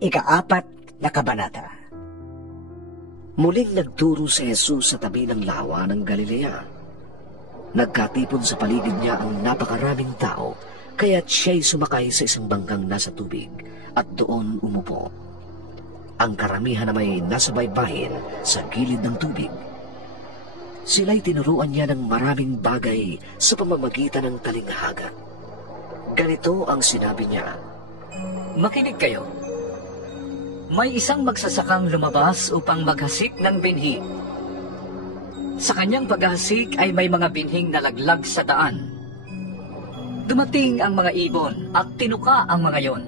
Ika-4 na kabanata. Muling nagturo si Jesus sa tabi ng lawa ng Galilea. Nagkatipon sa paligid niya ang napakaraming tao, kaya't siya'y sumakay sa isang bangkang nasa tubig at doon umupo. Ang karamihan na may nasa baybayin sa gilid ng tubig. Sila'y tinuruan niya ng maraming bagay sa pamamagitan ng talinghaga. Ganito ang sinabi niya: Makinig kayo. May isang magsasakang lumabas upang maghasik ng binhi. Sa kanyang paghasik ay may mga binhing nalaglag sa daan. Dumating ang mga ibon at tinuka ang mga yon.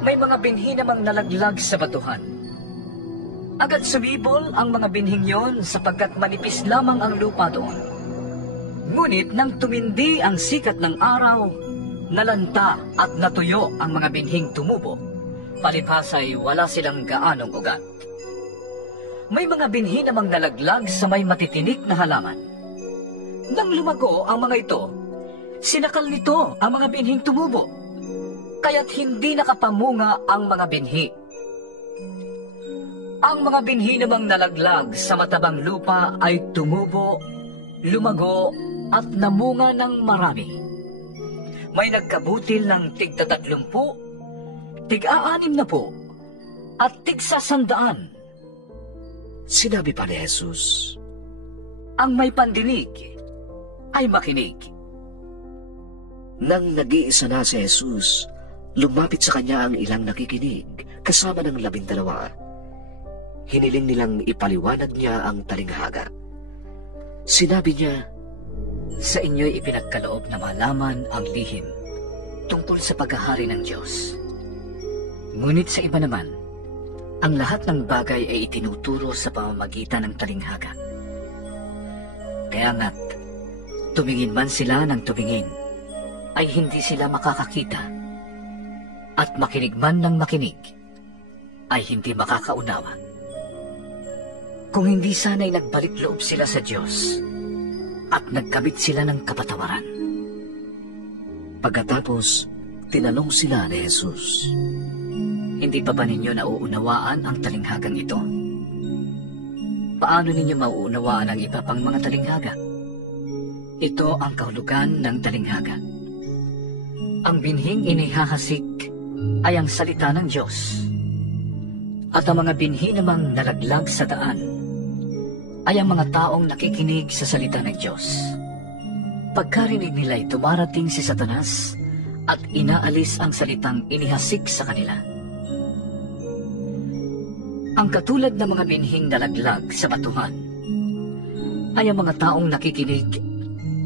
May mga binhi namang nalaglag sa batuhan. Agad sumibol ang mga binhing yon sapagkat manipis lamang ang lupa doon. Ngunit nang tumindi ang sikat ng araw, nalanta at natuyo ang mga binhing tumubo. Palibhas ay wala silang gaanong ugat. May mga binhi namang nalaglag sa may matitinik na halaman. Nang lumago ang mga ito, sinakal nito ang mga binhing tumubo, kaya't hindi nakapamunga ang mga binhi. Ang mga binhi namang nalaglag sa matabang lupa ay tumubo, lumago at namunga ng marami. May nagkabutil ng tig-30, tig-60 at tig-100. Sinabi pa ni Jesus, Ang may pandinig ay makinig. Nang nag-iisa na si Jesus, lumapit sa kanya ang ilang nakikinig kasama ng 12. Hiniling nilang ipaliwanag niya ang talinghaga. Sinabi niya, Sa inyo'y ipinagkaloob na malaman ang lihim tungkol sa paghahari ng Diyos. Ngunit sa iba naman, ang lahat ng bagay ay itinuturo sa pamamagitan ng talinghaga. Kaya nga't, tumingin man sila ng tumingin, ay hindi sila makakakita, at makinig man ng makinig, ay hindi makakaunawa. Kung hindi sana'y nagbalik loob sila sa Diyos, at nagkamit sila ng kapatawaran. Pagkatapos, tinanong sila ni Jesus, Hindi pa ba ninyo nauunawaan ang talinghagang ito? Paano ninyo mauunawaan ang iba pang mga talinghaga? Ito ang kahulugan ng talinghaga. Ang binhing inihahasik ay ang salita ng Diyos. At ang mga binhi namang nalaglag sa daan ay ang mga taong nakikinig sa salita ng Diyos. Pagkarinig nila'y tumarating si Satanas at inaalis ang salitang inihasik sa kanila. Ang katulad ng mga binhing nalaglag sa batuhan ay ang mga taong nakikinig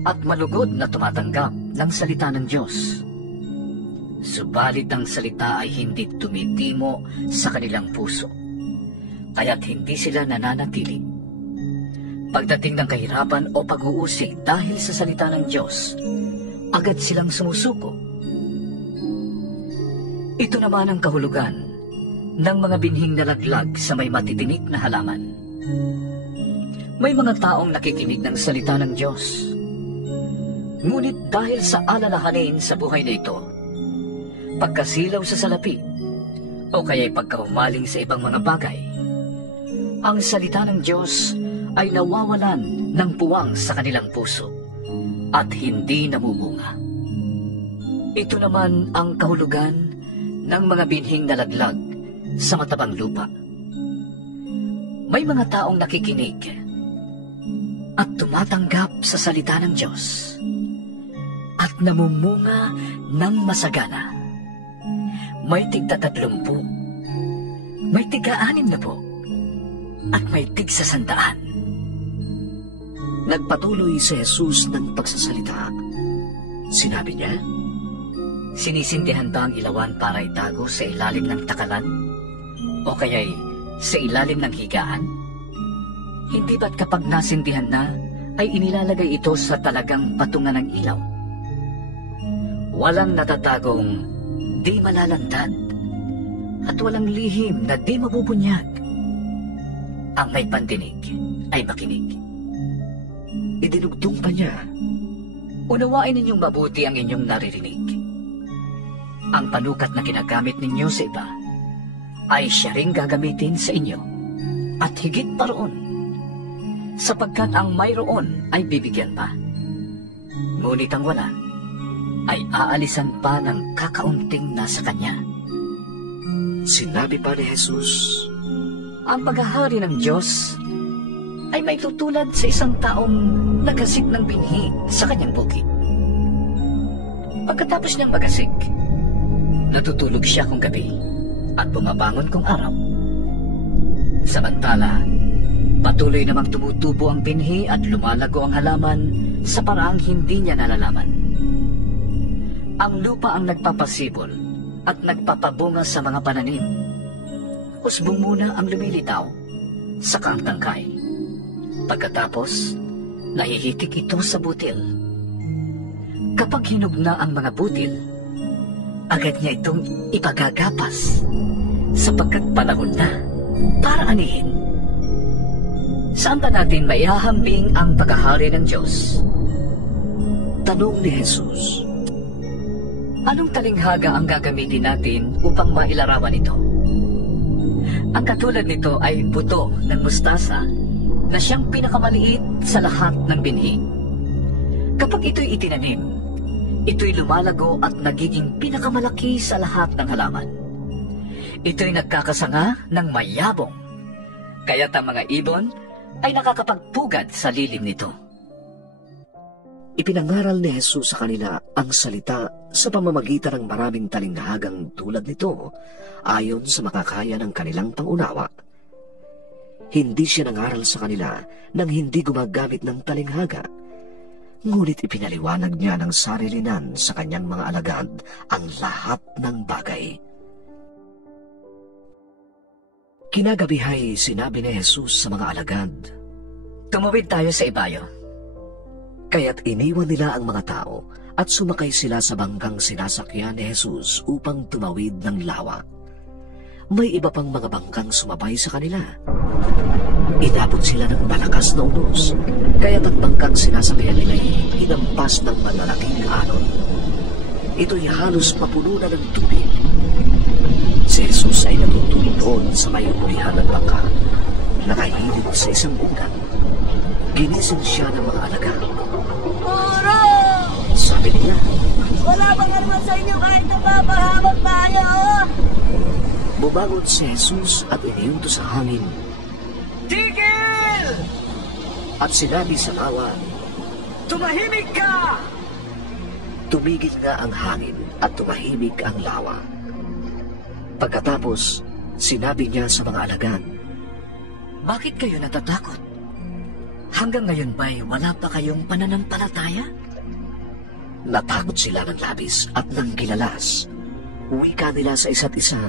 at malugod na tumatanggap ng salita ng Diyos. Subalit ang salita ay hindi tumitimo sa kanilang puso, kaya't hindi sila nananatili. Pagdating ng kahirapan o pag-uusig dahil sa salita ng Diyos, agad silang sumusuko. Ito naman ang kahulugan ng mga binhing nalaglag sa may matitinik na halaman. May mga taong nakikinig ng salita ng Diyos. Ngunit dahil sa alalahanin sa buhay na ito, pagkasilaw sa salapi, o kaya'y pagkaumaling sa ibang mga bagay, ang salita ng Diyos ay nawawalan ng puwang sa kanilang puso at hindi namumunga. Ito naman ang kahulugan ng mga binhing nalaglag sa matabang lupa. May mga taong nakikinig at tumatanggap sa salita ng Diyos at namumunga ng masagana. May tig-30, may tig-60 at may tig-100. Nagpatuloy si Jesus ng pagsasalita. Sinabi niya, Sinisindihan ba ang ilawan para itago sa ilalim ng takalan? O kaya'y sa ilalim ng higaan? Hindi ba't kapag nasindihan na, ay inilalagay ito sa talagang patungan ng ilaw? Walang natatagong di malalantad, at walang lihim na di mabubunyag. Ang may pandinig ay makinig. idinugtong pa niya, Unawain ninyong mabuti ang inyong naririnig. Ang panukat na ginagamit ninyo sa iba ay siya ring gagamitin sa inyo. At higit pa roon, sapagkat ang mayroon ay bibigyan pa. Ngunit ang wala ay aalisan pa ng kakaunting nasa kanya. Sinabi pa ni Jesus, Ang paghahari ng Diyos ay may tutulad sa isang taong nagasik ng binhi sa kanyang bukid. Pagkatapos niyang magasik, natutulog siya kung gabi at bumabangon kung araw. Samantala, patuloy namang tumutubo ang binhi at lumalago ang halaman sa paraang hindi niya nalalaman. Ang lupa ang nagpapasibol at nagpapabunga sa mga pananim. Usbong muna ang lumilitaw sa ang tangkay. Pagkatapos, nahihitik ito sa butil. Kapag hinog na ang mga butil, agad niya itong ipagagapas sapagkat panahon na para anihin. Saan ba natin maihahambing ang paghahari ng Diyos? tanong ni Jesus. Anong talinghaga ang gagamitin natin upang mailarawan ito? Ang katulad nito ay buto ng mustasa na siyang pinakamaliit sa lahat ng binhi. Kapag ito'y itinanim, ito'y lumalago at nagiging pinakamalaki sa lahat ng halaman. Ito'y nagkakasanga ng mayabong, kaya't ang mga ibon ay nakakapagpugad sa lilim nito. Ipinangaral ni Jesus sa kanila ang salita sa pamamagitan ng maraming talinghagang tulad nito ayon sa makakaya ng kanilang pangunawa. Hindi siya nangaral sa kanila nang hindi gumagamit ng talinghaga, ngunit ipinaliwanag niya ng sarilinan sa kanyang mga alagad ang lahat ng bagay. Kinagabihay sinabi ni Jesus sa mga alagad, Tumawid tayo sa ibayo. Kaya't iniwan nila ang mga tao at sumakay sila sa bangkang sinasakyan ni Jesus upang tumawid ng lawa. May iba pang mga bangkang sumabay sa kanila. Inabot sila ng malakas na unos, kaya't ang bangkang sinasakyan nila ay hinampas ng malalaking alon. Ito'y halos mapuno na ng tubig. Si Jesus ay natutulog doon sa may ulihan ng bangka, nakahilid sa isang unan. Ginising siya ng mga alagad. Puro! Sabi niya, Wala bang naman sa inyo kahit napapahabag tayo? bumangon si Jesus at iniutos sa hangin Tigil! at sinabi sa lawa, Tumahimik ka! tumigil nga ang hangin at tumahimik ang lawa. Pagkatapos, sinabi niya sa mga alagad, Bakit kayo natatakot? Hanggang ngayon ba'y wala pa kayong pananampalataya? Natakot sila ng labis at ng gilalas. Wika nila sa isa't isa,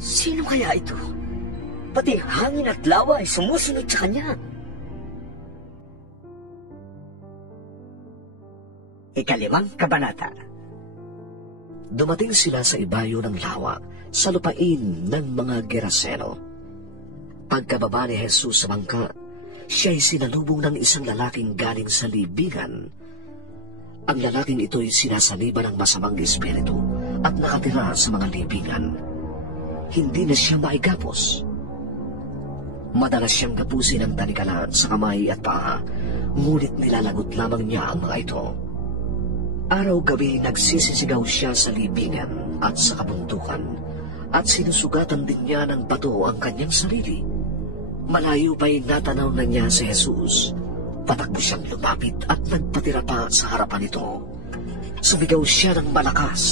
Sino kaya ito? Pati hangin at lawa ay sumusunod sa kanya. Ikalimang kabanata. Dumating sila sa ibayo ng lawa sa lupain ng mga Geraseno. Pagkababa ni Jesus sa bangka, siya'y sinalubong ng isang lalaking galing sa libingan. Ang lalaking ito'y sinasaliba ng masamang espiritu at nakatira sa mga libingan. Hindi na siya maigapos. Madalas siyang gapusin ng tanikala sa kamay at paa, ngunit nilalagot lamang niya ang mga ito. Araw-gabi nagsisisigaw siya sa libingan at sa kabuntukan, at sinusugatan din niya ng bato ang kanyang sarili. Malayo pa'y natanaw na niya si Jesus. Patakbo siyang lumapit at nagpatira pa sa harapan nito. Sumigaw siya ng malakas,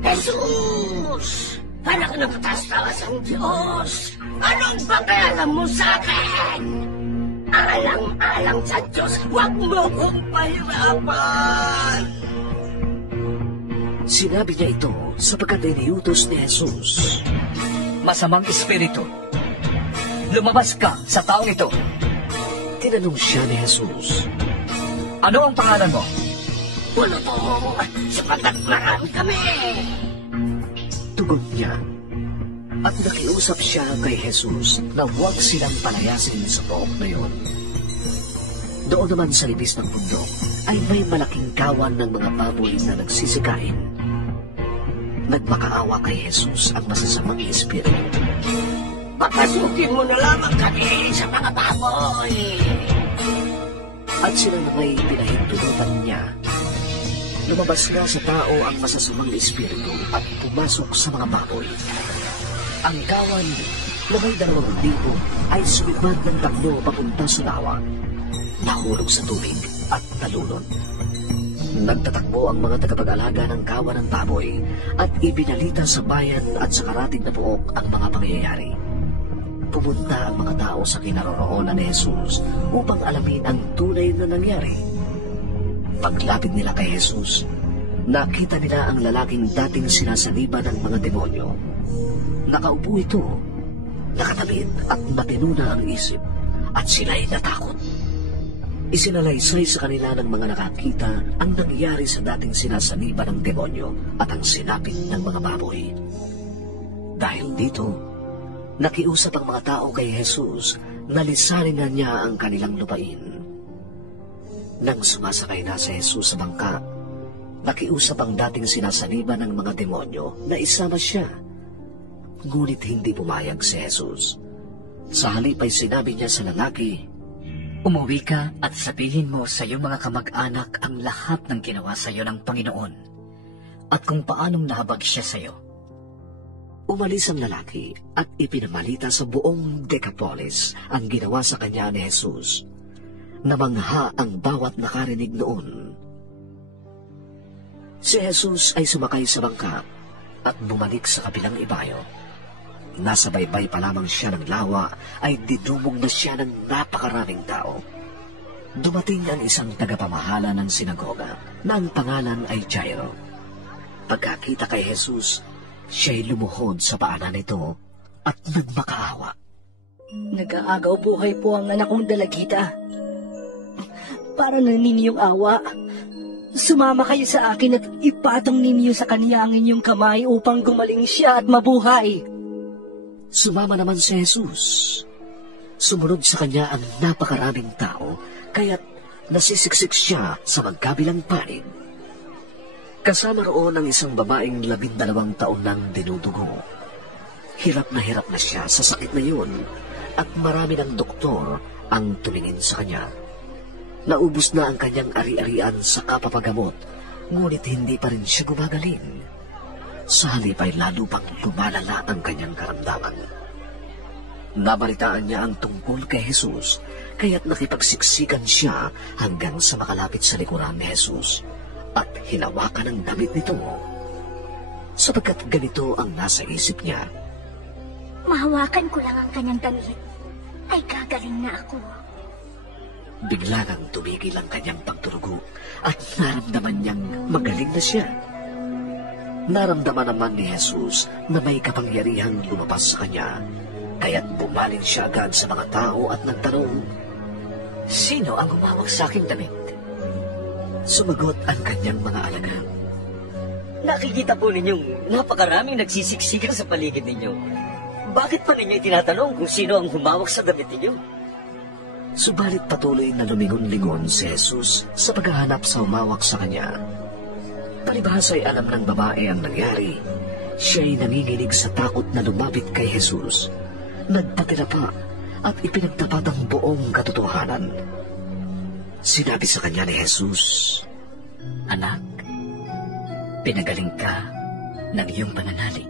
Jesus! Anak ng kataas-taas ang Diyos! Anong pakialam mo sa akin? Alang-alang sa Diyos, huwag mo kong pahirapan! Sinabi niya ito sapagkat iniutos ni Jesus. Masamang espiritu, lumabas ka sa taong ito. Tinanong siya ni Jesus, Ano ang pangalan mo? Pulutong, sapagat marami kami! tugon niya. At nakiusap siya kay Jesus na huwag silang palayasin sa pook na yon. Doon naman sa libis ng bundok ay may malaking kawan ng mga baboy na nagsisikain. nagmakaawa kay Jesus ang masasamang espiritu. Papasukin mo na lamang kami sa mga baboy. At sila na may pinahintulutan niya. Lumabas nga sa tao ang masasamang espiritu at pumasok sa mga baboy. Ang kawan na may 2,000 ay sumipad ng takbo papunta sa lawa. Nahulog sa tubig at nalunod. Nagtatakbo ang mga tagapag-alaga ng kawan ng baboy at ibinalita sa bayan at sa karatig na buok ang mga pangyayari. Pumunta ang mga tao sa kinaroroonan ni Jesus upang alamin ang tunay na nangyari. Paglapit nila kay Jesus, nakita nila ang lalaking dating sinasaliba ng mga demonyo. Nakaupo ito, nakatamid at matino na ang isip, at sila'y natakot. Isinalaysay sa kanila ng mga nakakita ang nangyari sa dating sinasaliba ng demonyo at ang sinapit ng mga baboy. Dahil dito, nakiusap ang mga tao kay Jesus na lisanin na niya ang kanilang lupain. Nang sumasakay na si Jesus sa bangka, nakiusap ang dating sinasaliba ng mga demonyo na isama siya. Ngunit hindi pumayag si Jesus. Sa halip ay sinabi niya sa lalaki, Umuwi ka at sabihin mo sa iyong mga kamag-anak ang lahat ng ginawa sa iyo ng Panginoon at kung paanong nahabag siya sa iyo. Umalis ang lalaki at ipinamalita sa buong Decapolis ang ginawa sa kanya ni Jesus. Namangha ang bawat nakarinig noon. Si Jesus ay sumakay sa bangka at bumalik sa kabilang ibayo. Nasa baybay pa lamang siya ng lawa ay didumog na siya ng napakaraming tao. Dumating ang isang tagapamahala ng sinagoga na ang pangalan ay Jairo. Pagkakita kay Jesus, siya'y lumuhod sa paanan nito at nagmakaawa. Nag-aagaw buhay po ang anak kong dalagita. Para na ninyong awa, sumama kayo sa akin at ipatong ninyo sa kanya ang inyong kamay upang gumaling siya at mabuhay. Sumama naman si Jesus. Sumunod sa kanya ang napakaraming tao, kaya't nasisiksik siya sa magkabilang panig. Kasama roon ang isang babaeng 12 taon nang dinudugo. Hirap na siya sa sakit na yun, at marami ng doktor ang tumingin sa kanya. Naubos na ang kanyang ari-arian sa kapapagamot, ngunit hindi pa rin siya gumagaling. Sa halip ay lalo pang lumalala ang kanyang karamdaman. Nabalitaan niya ang tungkol kay Jesus, kaya't nakipagsiksikan siya hanggang sa makalapit sa likuran ni Jesus at hinawakan ang damit nito. Sapagkat ganito ang nasa isip niya. Mahawakan ko lang ang kanyang damit, ay gagaling na ako. Bigla nang tumigil ang kanyang pagturugo at naramdaman niyang magaling na siya. Naramdaman naman ni Jesus na may kapangyarihang lumabas sa kanya, kaya't bumaling siya agad sa mga tao at nagtanong, Sino ang humawak sa aking damit? Sumagot ang kanyang mga alagad. Nakikita po ninyong napakaraming nagsisiksikan sa paligid ninyo. Bakit pa ninyo tinatanong kung sino ang humawak sa damit ninyo? Subalit patuloy na lumingon-lingon si Jesus sa paghahanap sa humawak sa kanya. Palibhas ay alam ng babae ang nangyari. Siya'y nanginginig sa takot na lumapit kay Jesus. Nagpatira pa at ipinagtapat ang buong katotohanan. Sinabi sa kanya ni Jesus, Anak, pinagaling ka ng iyong pananalig.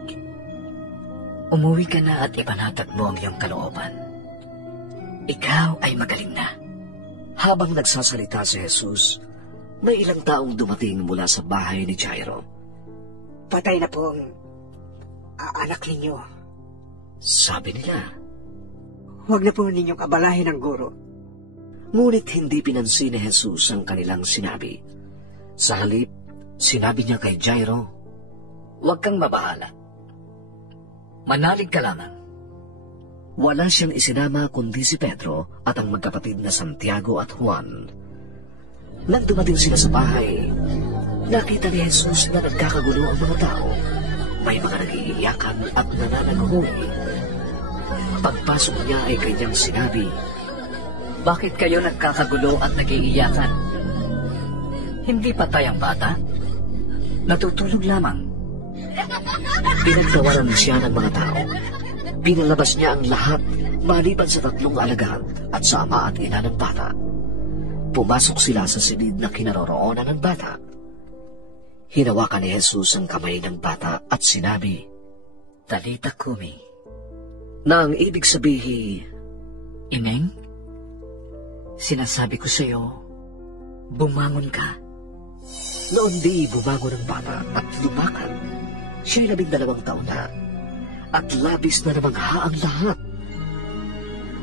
Umuwi ka na at ipanatag mo ang iyong kalooban. Ikaw ay magaling na. Habang nagsasalita si Jesus, may ilang taong dumating mula sa bahay ni Jairo. Patay na po ang anak ninyo. Sabi nila. Huwag na po ninyong abalahin ang guro. Ngunit hindi pinansin ni Jesus ang kanilang sinabi. Sa halip, sinabi niya kay Jairo, Huwag kang mabahala. Manalig ka lamang. Wala siyang isinama kundi si Pedro at ang magkapatid na Santiago at Juan. Nang dumating sila sa bahay, nakita ni Jesus na nagkakagulo ang mga tao. May mga nag-iiyakan at nananaghoy. Pagpasok niya ay kanyang sinabi, Bakit kayo nagkakagulo at nag-iiyakan? Hindi patay ang bata? Natutulog lamang. Pinagtawaran siya ng mga tao. Pinalabas niya ang lahat maliban sa 3 alagad at sa ama at ina ng bata. Pumasok sila sa silid na kinaroroonan ng bata. Hinawakan ni Jesus ang kamay ng bata at sinabi, Talita kumi. Na ang ibig sabihin, Ineng, sinasabi ko sa iyo, bumangon ka. noon di bumangon ang bata at lumakad. Siya'y 12 taon na at labis na namangha ang lahat.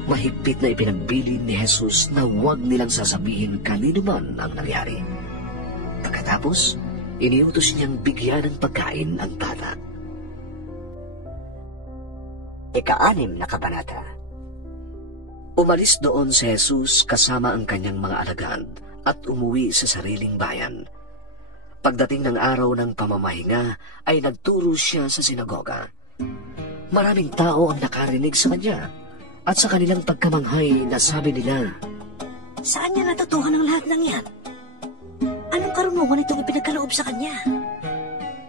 Mahigpit na ipinagbilin ni Jesus na huwag nilang sasabihin kanino man ang nangyari. Pagkatapos, iniutos niyang bigyan ng pagkain ang bata. Ika-6 na kabanata. Umalis doon si Jesus kasama ang kanyang mga alagad at umuwi sa sariling bayan. Pagdating ng araw ng pamamahinga ay nagturo siya sa sinagoga. Maraming tao ang nakarinig sa kanya at sa kanilang pagkamanghay nasabi nila, Saan niya natutuhan ang lahat ng yan? Anong karunungan itong ipinagkaloob sa kanya?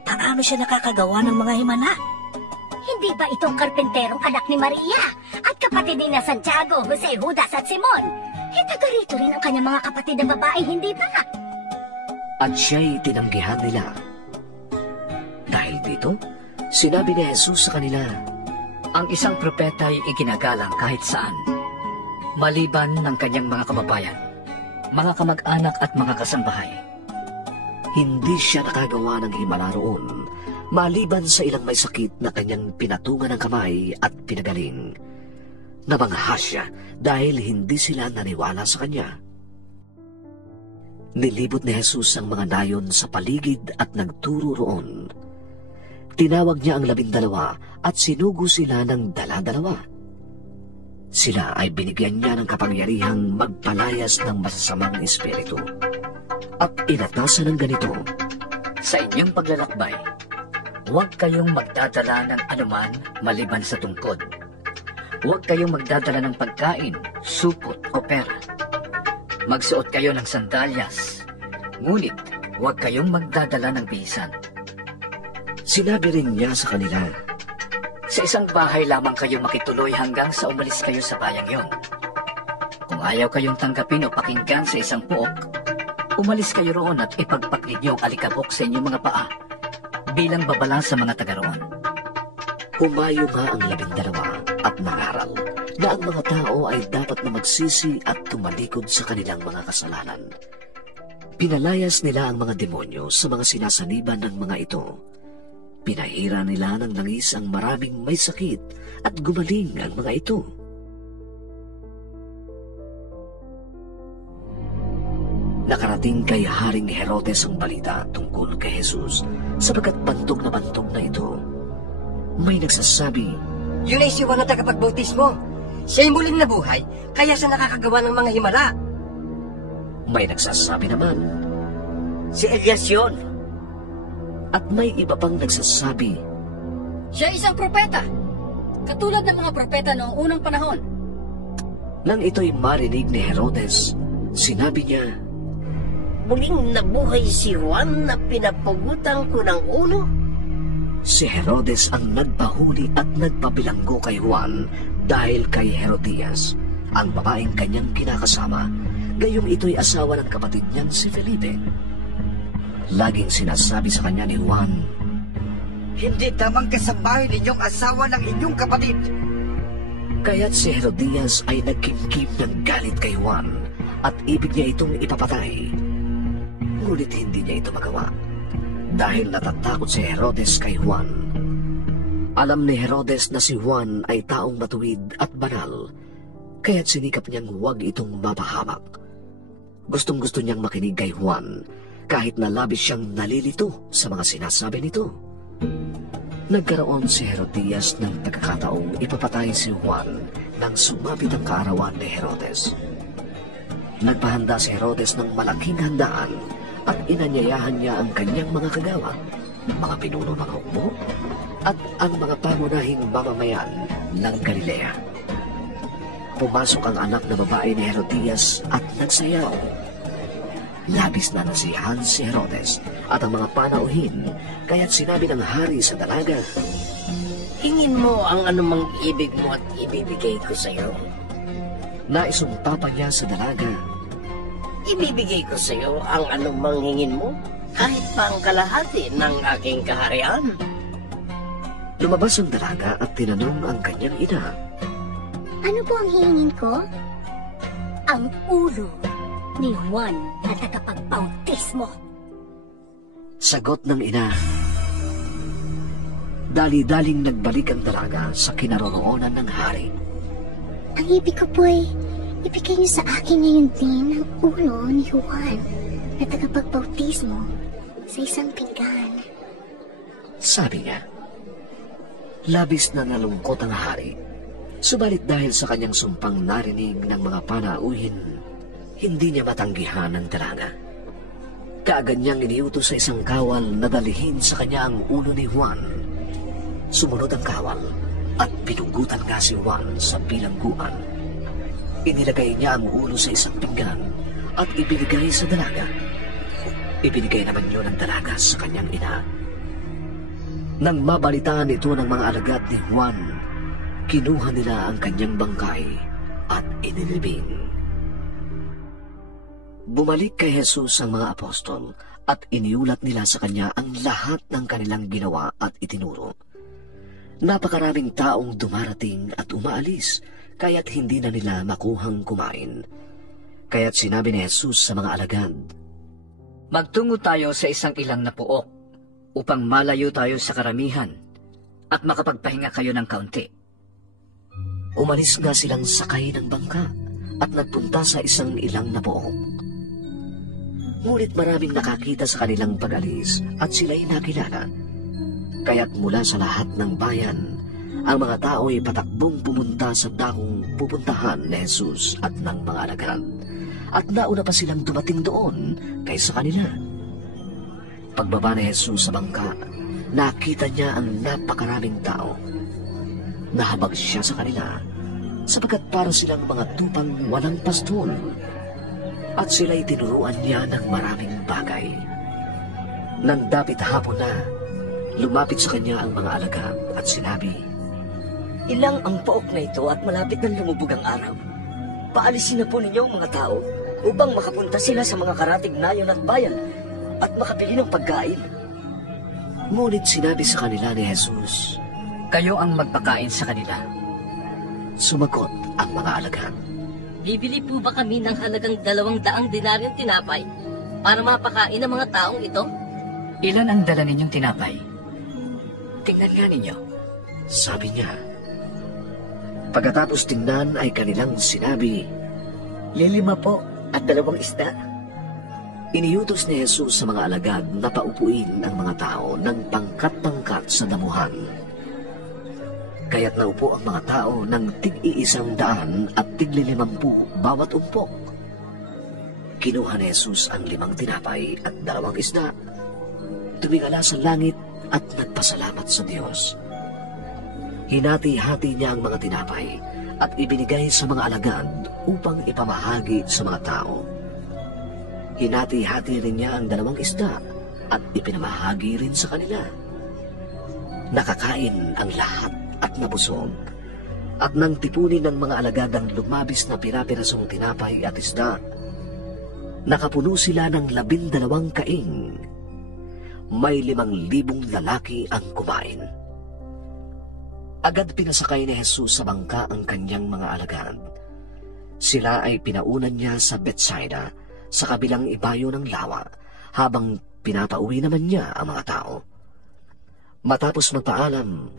Paano siya nakakagawa ng mga himala? Hindi ba itong karpenterong anak ni Maria at kapatid ni na Santiago, Jose, Judas at Simon? Taga rito rin ang kanyang mga kapatid na babae, hindi ba? at siya'y tinanggihan nila. Dahil dito, sinabi ni Jesus sa kanila, Ang isang propeta ay iginagalang kahit saan, maliban ng kanyang mga kababayan, mga kamag-anak at mga kasambahay. Hindi siya nakagawa ng himala roon, maliban sa ilang may sakit na kanyang pinatungan ng kamay at pinagaling. Nabangha siya dahil hindi sila naniwala sa kanya. Nilibot ni Jesus ang mga nayon sa paligid at nagturo roon. Tinawag niya ang 12 at sinugo sila ng 2. Sila ay binigyan niya ng kapangyarihang magpalayas ng masasamang espiritu. At inatasan ng ganito, Sa inyong paglalakbay, huwag kayong magdadala ng anuman maliban sa tungkod. Huwag kayong magdadala ng pagkain, supot o pera. Magsuot kayo ng sandalyas, ngunit huwag kayong magdadala ng bisan. sinabi rin niya sa kanila, Sa isang bahay lamang kayo makituloy hanggang sa umalis kayo sa bayang yon. Kung ayaw kayong tanggapin o pakinggan sa isang puok, umalis kayo roon at ipagpak ninyo ang alikabok sa inyong mga paa bilang babala sa mga taga roon. Humayo nga ang 12 at nangaral na ang mga tao ay dapat na magsisi at tumalikod sa kanilang mga kasalanan. Pinalayas nila ang mga demonyo sa mga sinasaniban ng mga ito. Pinahira nila ng langis ang maraming may sakit at gumaling ang mga ito. Nakarating kay Haring Herodes ang balita tungkol kay Jesus sapagkat bantog na ito. May nagsasabi, Yun ay si Juan na tagapagbautismo. Siya'y muling nabuhay, kaya siya nakakagawa ng mga himala. may nagsasabi naman, Si Elias yun. at may iba pang nagsasabi, Siya isang propeta, katulad ng mga propeta noong unang panahon. nang ito'y marinig ni Herodes, sinabi niya, Muling nabuhay si Juan na pinapugutan ko ng ulo. si Herodes ang nagpahuli at nagpabilanggo kay Juan dahil kay Herodias, ang babaeng kanyang kinakasama, gayong ito'y asawa ng kapatid niyang si Felipe. Laging sinasabi sa kanya ni Juan, Hindi tamang kasambahay ninyong asawa ng inyong kapatid. kaya't si Herodias ay nagkimkim ng galit kay Juan at ibig niya itong ipapatay. Ngunit hindi niya ito magawa dahil natatakot si Herodes kay Juan. Alam ni Herodes na si Juan ay taong matuwid at banal, kaya't sinikap niyang huwag itong mapahamak. Gustong-gusto niyang makinig kay Juan kahit na labis siyang nalilito sa mga sinasabi nito. Nagkaroon si Herodias ng pagkakataong ipapatay si Juan nang sumapit ang kaarawan ni Herodes. Nagpahanda si Herodes ng malaking handaan at inanyayahan niya ang kanyang mga kagawa, mga pinuno ng hukbo, at ang mga pangunahing mamamayan ng Galilea. Pumasok ang anak na babae ni Herodias at nagsayaw. Labis na nasiyahan si Herodes at ang mga panauhin, kaya't sinabi ng hari sa dalaga, Hingin mo ang anumang ibig mo at ibibigay ko sa iyo. Naisumpa pa niya sa dalaga, Ibibigay ko sa iyo ang anumang hingin mo, kahit pa ang kalahati ng aking kaharian. lumabas ang dalaga at tinanong ang kanyang ina. Ano po ang hihingin ko? Ang ulo ni Juan na tagapagbautismo. Sagot ng ina. Dali-daling nagbalik ang dalaga sa kinaroroonan ng hari. Ang ibig ko po ay ibigay niyo sa akin ngayon din ang ulo ni Juan na tagapagbautismo sa isang pinggan. Sabi niya. Labis na nalungkot ang hari. Subalit dahil sa kanyang sumpang narinig ng mga panauhin, hindi niya matanggihan ang dalaga. Kaagad niyang iniutos sa isang kawal na dalihin sa kanya ang ulo ni Juan. Sumunod ang kawal at pinugutan nga si Juan sa bilangguan. Inilagay niya ang ulo sa isang pinggan at ibinigay sa dalaga. Ibinigay naman yun ng dalaga sa kanyang ina. Nang mabalitaan ito ng mga alagad ni Juan, kinuha nila ang kanyang bangkay at inilibing. Bumalik kay Jesus ang mga apostol at iniulat nila sa kanya ang lahat ng kanilang ginawa at itinuro. Napakaraming taong dumarating at umaalis, kaya't hindi na nila makuhang kumain. Kaya't sinabi ni Jesus sa mga alagad, Magtungo tayo sa isang ilang na puok upang malayo tayo sa karamihan at makapagpahinga kayo ng kaunti. Umalis nga silang sakay ng bangka at nagpunta sa isang ilang na puok. Ngunit maraming nakakita sa kanilang pag-alis at sila'y nakilala. Kaya't mula sa lahat ng bayan, ang mga tao ay patakbong pumunta sa dakong pupuntahan ni Jesus at ng mga alagad. At nauna pa silang dumating doon kaysa kanila. Pagbaba ni Jesus sa bangka, nakita niya ang napakaraming tao. Nahabag siya sa kanila, sapagkat para silang mga tupang walang pastol. At sila'y tinuruan niya ng maraming bagay. Nang dapit hapon na, lumapit sa kanya ang mga alagad at sinabi, Ilang ang paok na ito at malapit ng lumubog ang araw. Paalisin na po ninyo ang mga tao upang makapunta sila sa mga karatig nayon at bayan at makabili ng pagkain. Ngunit sinabi sa kanila ni Jesus, Kayo ang magpakain sa kanila. Sumagot ang mga alagad. Bibili po ba kami ng halagang 200 dinaryong tinapay para mapakain ang mga taong ito? Ilan ang dala ninyong tinapay? Tingnan nga ninyo. Sabi niya. Pagkatapos tingnan ay kanilang sinabi, 5 po at 2 isda. Iniutos ni Jesus sa mga alagad na paupuin ang mga tao ng pangkat-pangkat sa damuhan. Kaya't naupo ang mga tao ng tig-100 at tig-50 bawat umpok. Kinuha ni Jesus ang 5 tinapay at 2 isda. Tumingala sa langit at nagpasalamat sa Diyos. Hinati-hati niya ang mga tinapay at ibinigay sa mga alagad upang ipamahagi sa mga tao. Hinati-hati rin niya ang 2 isda at ipinamahagi rin sa kanila. Nakakain ang lahat at nabusog. At nang tipunin ng mga alagad ang lumabis na pira-pirasong tinapay at isda, nakapuno sila ng 12 kaing. May 5,000 lalaki ang kumain. Agad pinasakay ni Jesus sa bangka ang kanyang mga alagad. Sila ay pinaunan niya sa Bethsaida, sa kabilang ibayo ng lawa, habang pinapauwi naman niya ang mga tao. Matapos magpaalam,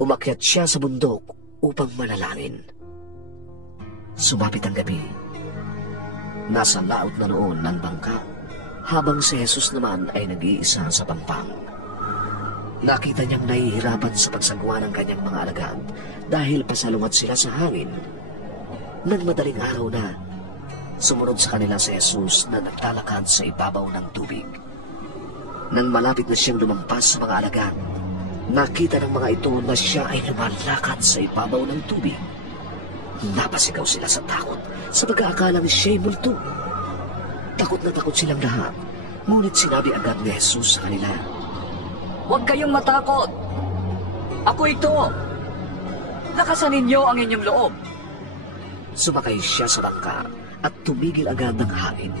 umakyat siya sa bundok upang manalangin. Sumapit ang gabi. Nasa laot na noon ng bangka, habang si Jesus naman ay nag-iisa sa pampang. Nakita niyang nahihirapan sa pagsagawa ng kanyang mga alagad dahil pasalungat sila sa hangin. Nang madaling araw na, sumunod sa kanila si Jesus na naglalakad sa ibabaw ng tubig. Nang malapit na siyang lumampas sa mga alagad, nakita ng mga ito na siya ay lumalakad sa ibabaw ng tubig. Napasigaw sila sa takot sa pagkaakalang siya'y multo. Takot na takot silang lahat Ngunit sinabi agad ni Jesus sa kanila, Huwag kayong matakot. Ako ito. Lakasan ninyo ang inyong loob. Sumakay siya sa bangka at tumigil agad ng hangin.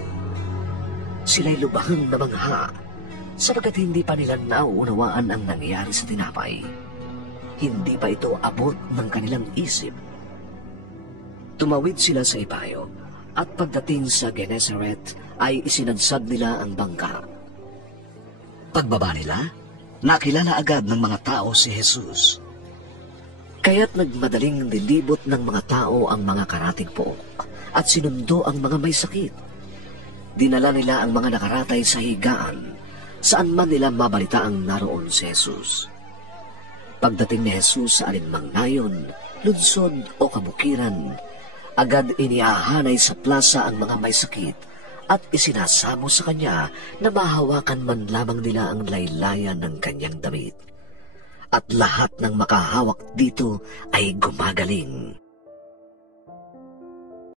Sila'y lubhang namangha sapagkat hindi pa nila nauunawaan ang nangyari sa tinapay. Hindi pa ito abot ng kanilang isip. Tumawid sila sa ibayo at pagdating sa Gennesaret ay isinadsad nila ang bangka. Pagbaba nila, nakilala agad ng mga tao si Jesus. Kaya't nagmadaling nilibot ng mga tao ang mga karatig pook at sinundo ang mga may sakit. Dinala nila ang mga nakaratay sa higaan, saan man nila mabalita ang naroon si Jesus. Pagdating ni Jesus sa alinmang nayon, lunsod o kabukiran, agad inihahanay sa plaza ang mga may sakit at isinasamo sa kanya na mahawakan man lamang nila ang laylayan ng kanyang damit. At lahat ng makahawak dito ay gumagaling.